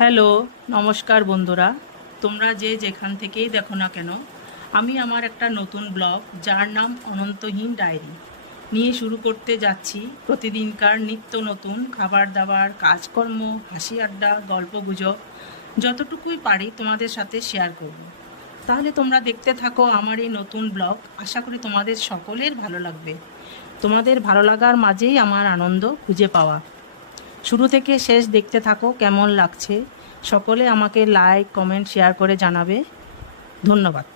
Hello, নমস্কার বন্ধুরা। তোমরা যে যেখান থেকেই দেখো না কেন, আমি আমার একটা নতুন ব্লগ যার নাম অনন্তহীন ডায়েরি নিয়ে শুরু করতে যাচ্ছি। প্রতিদিনকার নিত্য নতুন খাবার দাবার, কাজকর্ম, হাসি আড্ডা, গল্পগুজব যতটুকুই পারি তোমাদের সাথে শেয়ার করব। তাহলে তোমরা দেখতে থাকো আমার এই নতুন ব্লগ। আশা করি তোমাদের সকলের ভালো লাগবে। তোমাদের ভালো লাগার মাঝেই আমার আনন্দ খুঁজে পাওয়া। শুরু থেকে শেষ দেখতে থাকো, কেমন লাগছে সকলে আমাকে লাইক কমেন্ট শেয়ার করে জানাবে। ধন্যবাদ।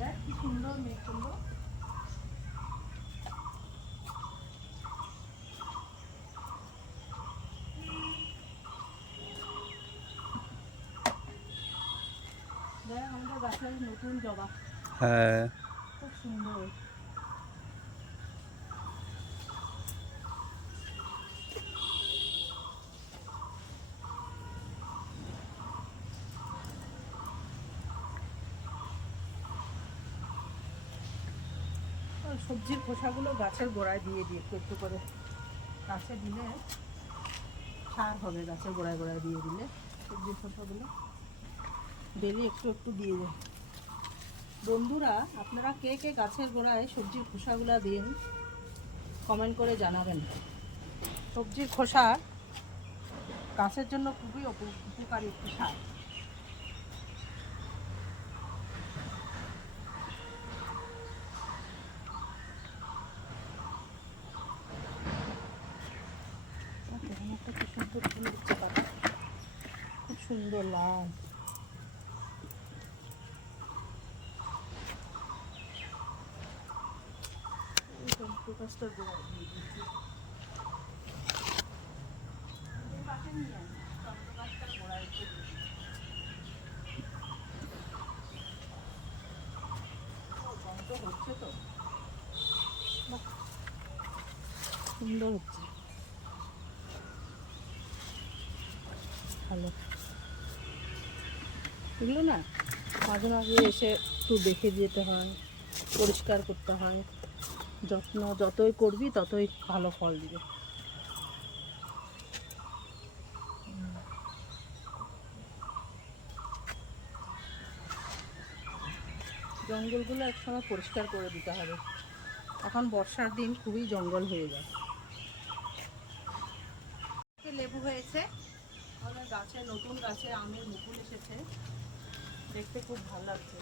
দেখ কি সুন্দর মেঘ করলো। দেখ আমাদের গাছের নতুন জবা, হ্যাঁ, খুব সুন্দর। আর সবজির খোসাগুলো গাছের গোড়ায় দিয়ে দিয়ে একটু একটু করে গাছে দিলে সার হবে। গাছের গোড়ায় গোড়ায় দিয়ে দিলে সবজির খোসাগুলো ডেলি একটু একটু দিয়ে দেয়। বন্ধুরা, আপনারা কে কে গাছের গোড়ায় সবজির খোসাগুলো দিন কমেন্ট করে জানাবেন। সবজির খোসা গাছের জন্য খুবই উপকারী একটি সার। একটা কি সুন্দর ফুল দিচ্ছে পাতা, খুব সুন্দর লাল। গাছটার গোড়ায় দিয়ে দিচ্ছি। পাশে নিয়ে আনি, টমেটো গাছটার গোড়ায় একটু দিয়ে দিই। গন্ধ হচ্ছে তো, বাহ, সুন্দর হচ্ছে, ভালো। এগুলো না মাঝে মাঝে এসে একটু দেখে যেতে হয়, পরিষ্কার করতে হয়। যত্ন যতই করবি ততই ভালো ফল দিবে। জঙ্গলগুলো একসময় পরিষ্কার করে দিতে হবে। এখন বর্ষার দিন খুবই জঙ্গল হয়ে যায়। লেবু হয়েছে, আমাদের গাছে নতুন গাছে আমের মুকুল এসেছে, দেখতে খুব ভালো লাগছে।